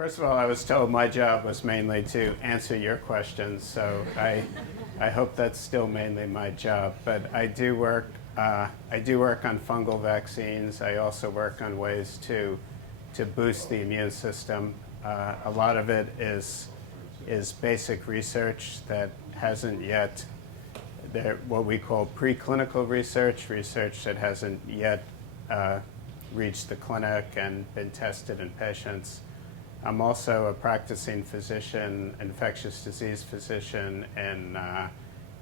First of all, I was told my job was mainly to answer your questions, so I hope that's still mainly my job. But I do work on fungal vaccines. I also work on ways to boost the immune system. A lot of it is basic research that hasn't yet, what we call preclinical research that hasn't yet reached the clinic and been tested in patients. I'm also a practicing physician, infectious disease physician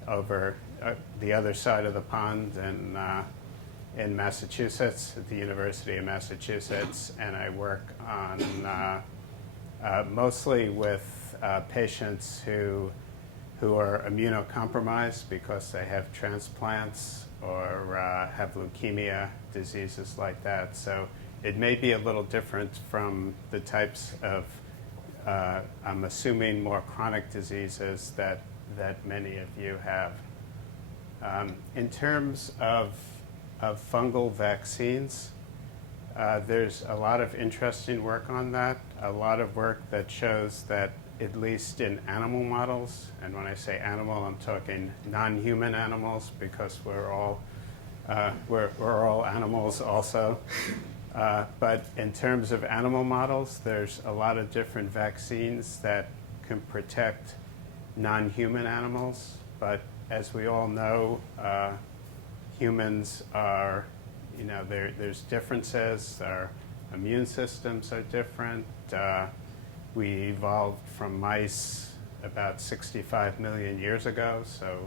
over the other side of the pond in Massachusetts, at the University of Massachusetts, and I work on mostly with patients who are immunocompromised because they have transplants or have leukemia, diseases like that. So it may be a little different from the types of, I'm assuming, more chronic diseases that many of you have. In terms of fungal vaccines, there's a lot of interesting work on that, a lot of work that shows that at least in animal models, and when I say animal, I'm talking non-human animals because we're all animals also. But in terms of animal models, there's a lot of different vaccines that can protect non-human animals. But as we all know, humans are, there's differences. Our immune systems are different. We evolved from mice about 65 million years ago, so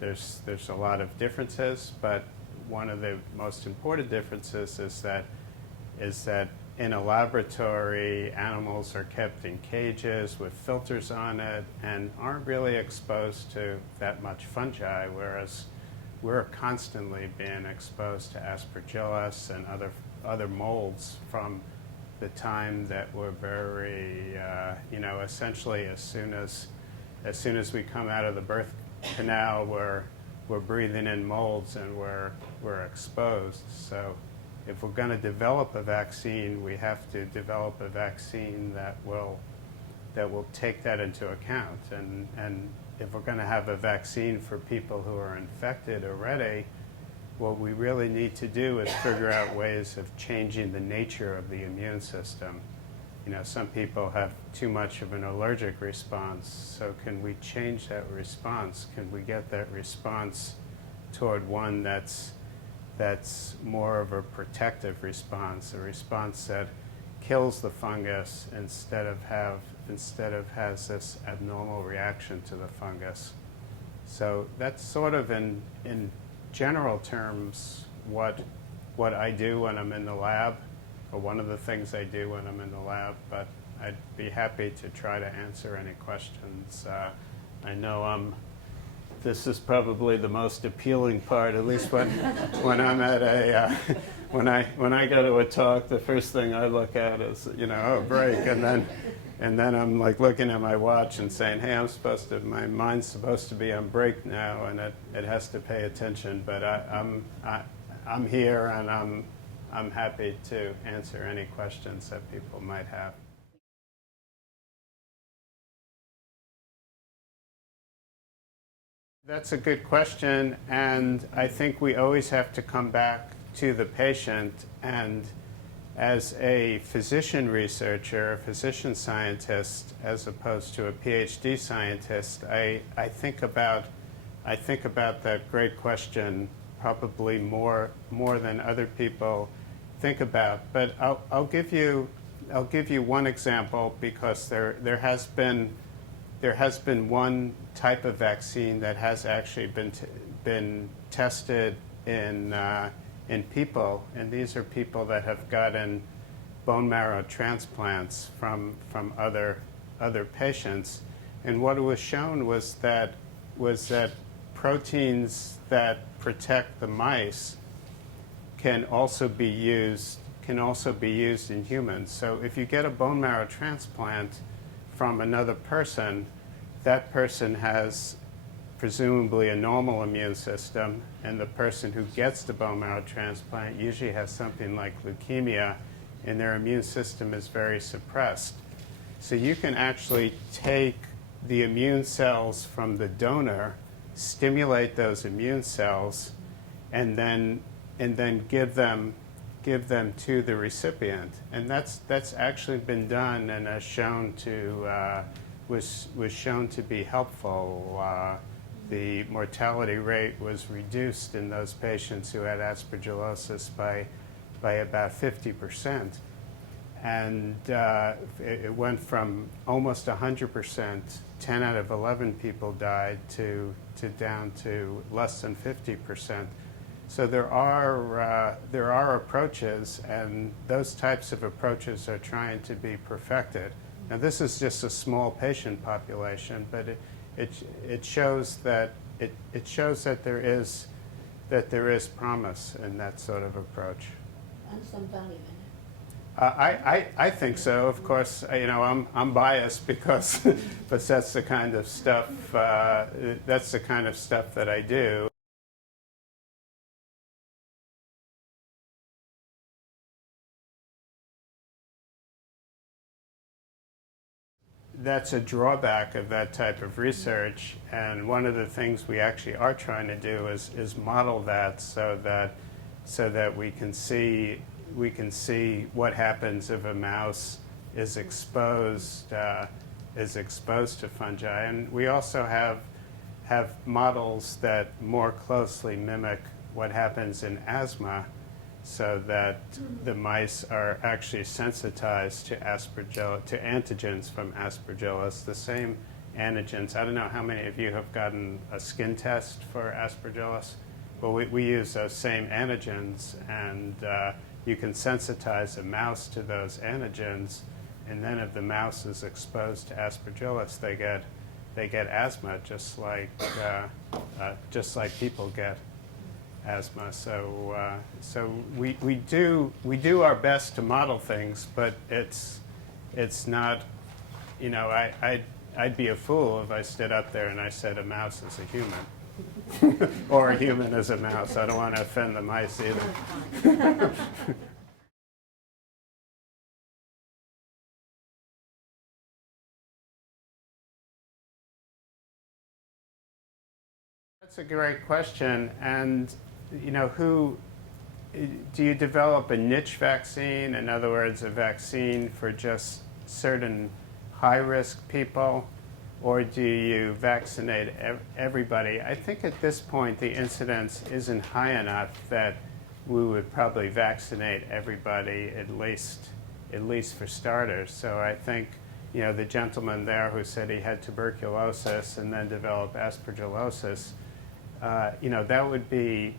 there's a lot of differences. But one of the most important differences is that in a laboratory, animals are kept in cages with filters on it and aren't really exposed to that much fungi, whereas we're constantly being exposed to Aspergillosis and other molds from the time that we're very, essentially as soon as we come out of the birth canal, we're breathing in molds and we're exposed. So if we're going to develop a vaccine, we have to develop a vaccine that will take that into account. And if we're going to have a vaccine for people who are infected already, what we really need to do is figure out ways of changing the nature of the immune system. Some people have too much of an allergic response, so can we change that response? Can we get that response toward one that's more of a protective response, a response that kills the fungus instead of has this abnormal reaction to the fungus? So that's sort of in general terms what I do when I'm in the lab, or one of the things I do when I'm in the lab, but I'd be happy to try to answer any questions. I know this is probably the most appealing part, at least when I'm at when I go to a talk, the first thing I look at is, break, and then I'm like looking at my watch and saying, hey, my mind's supposed to be on break now, and it has to pay attention, but I'm here and I'm happy to answer any questions that people might have. That's a good question, and I think we always have to come back to the patient. And as a physician researcher, a physician scientist, as opposed to a PhD scientist, I think about that great question probably more than other people think about. But I'll give you one example, because there has been one type of vaccine that has actually been tested in people, and these are people that have gotten bone marrow transplants from other patients. And what was shown was that proteins that protect the mice can also be used in humans. So if you get a bone marrow transplant from another person, that person has presumably a normal immune system, and the person who gets the bone marrow transplant usually has something like leukemia, and their immune system is very suppressed. So you can actually take the immune cells from the donor, stimulate those immune cells, and then give them to the recipient. And that's actually been done and has shown to was shown to be helpful. The mortality rate was reduced in those patients who had aspergillosis by about 50%. And it went from almost 100%, 10 out of 11 people died, to down to less than 50%. So there are approaches, and those types of approaches are trying to be perfected. Now, this is just a small patient population, but it shows that there is promise in that sort of approach. And some value in it. I think so. Of course, I'm biased because that's the kind of stuff that I do. That's a drawback of that type of research, and one of the things we actually are trying to do is model that so that we can see what happens if a mouse is exposed to fungi. And we also have models that more closely mimic what happens in asthma, so that the mice are actually sensitized to antigens from Aspergillus, the same antigens. I don't know how many of you have gotten a skin test for Aspergillus. Well, we use those same antigens, and you can sensitize a mouse to those antigens, and then if the mouse is exposed to Aspergillus, they get asthma just like people get asthma. So we do our best to model things, but it's not, I'd be a fool if I stood up there and I said a mouse is a human or a human is a mouse. I don't want to offend the mice either. That's a great question. And who do you develop a niche vaccine? In other words, a vaccine for just certain high-risk people, or do you vaccinate everybody? I think at this point the incidence isn't high enough that we would probably vaccinate everybody, at least for starters. So I think the gentleman there who said he had tuberculosis and then developed aspergillosis, that would be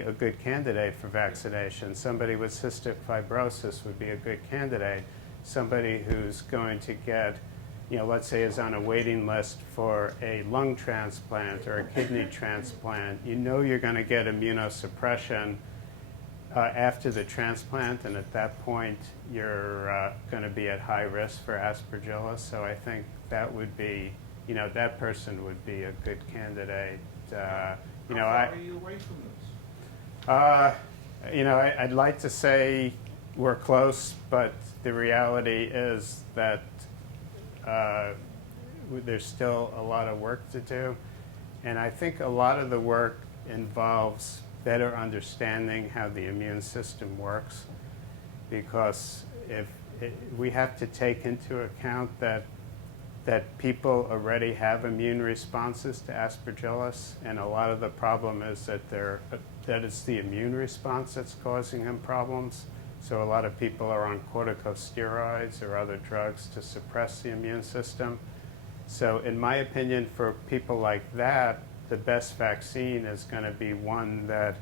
a good candidate for vaccination. Somebody with cystic fibrosis would be a good candidate. Somebody who's going to get, let's say is on a waiting list for a lung transplant or a kidney transplant, you're going to get immunosuppression after the transplant, and at that point you're going to be at high risk for Aspergillus. So I think that would be, that person would be a good candidate. How far are you away from this? I'd like to say we're close, but the reality is that there's still a lot of work to do. And I think a lot of the work involves better understanding how the immune system works, because we have to take into account that people already have immune responses to Aspergillus, and a lot of the problem is that it's the immune response that's causing them problems. So a lot of people are on corticosteroids or other drugs to suppress the immune system. So in my opinion, for people like that, the best vaccine is going to be one that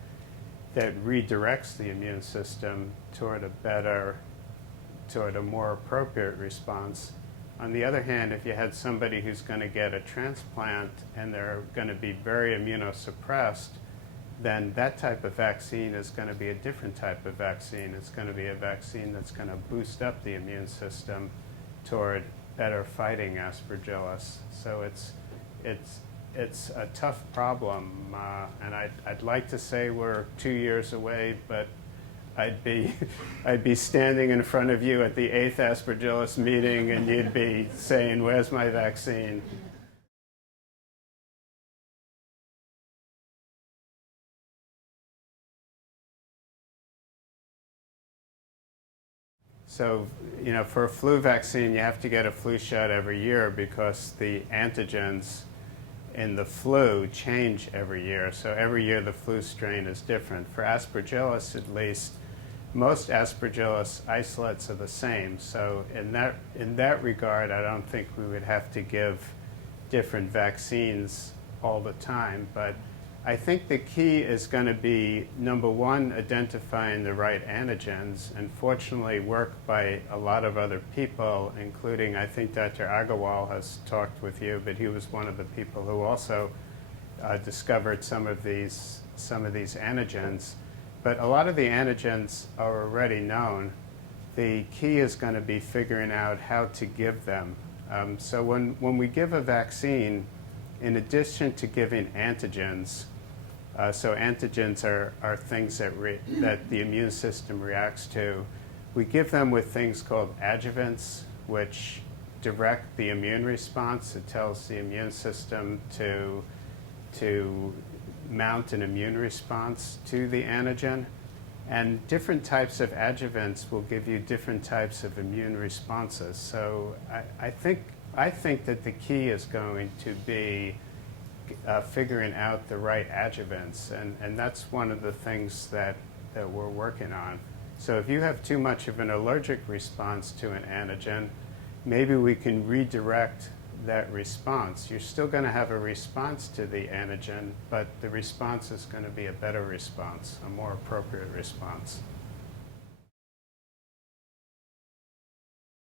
redirects the immune system toward a more appropriate response. On the other hand, if you had somebody who's going to get a transplant and they're going to be very immunosuppressed, then that type of vaccine is going to be a different type of vaccine. It's going to be a vaccine that's going to boost up the immune system toward better fighting Aspergillus. So it's a tough problem, and I'd like to say we're 2 years away, but I'd be, I'd be standing in front of you at the 8th Aspergillus meeting, and you'd be saying, "Where's my vaccine?" So, for a flu vaccine, you have to get a flu shot every year because the antigens in the flu change every year. So every year the flu strain is different. For Aspergillus, at least, most Aspergillus isolates are the same. So in that regard, I don't think we would have to give different vaccines all the time. But I think the key is going to be, number one, identifying the right antigens, and fortunately work by a lot of other people, including, I think Dr. Agarwal has talked with you, but he was one of the people who also discovered some of these antigens. But a lot of the antigens are already known. The key is going to be figuring out how to give them. So when we give a vaccine, in addition to giving antigens, so antigens are things that the immune system reacts to, we give them with things called adjuvants, which direct the immune response. It tells the immune system to mount an immune response to the antigen. And different types of adjuvants will give you different types of immune responses. So I think that the key is going to be figuring out the right adjuvants, and that's one of the things that we're working on. So if you have too much of an allergic response to an antigen, maybe we can redirect that response. You're still going to have a response to the antigen, but the response is going to be a better response, a more appropriate response.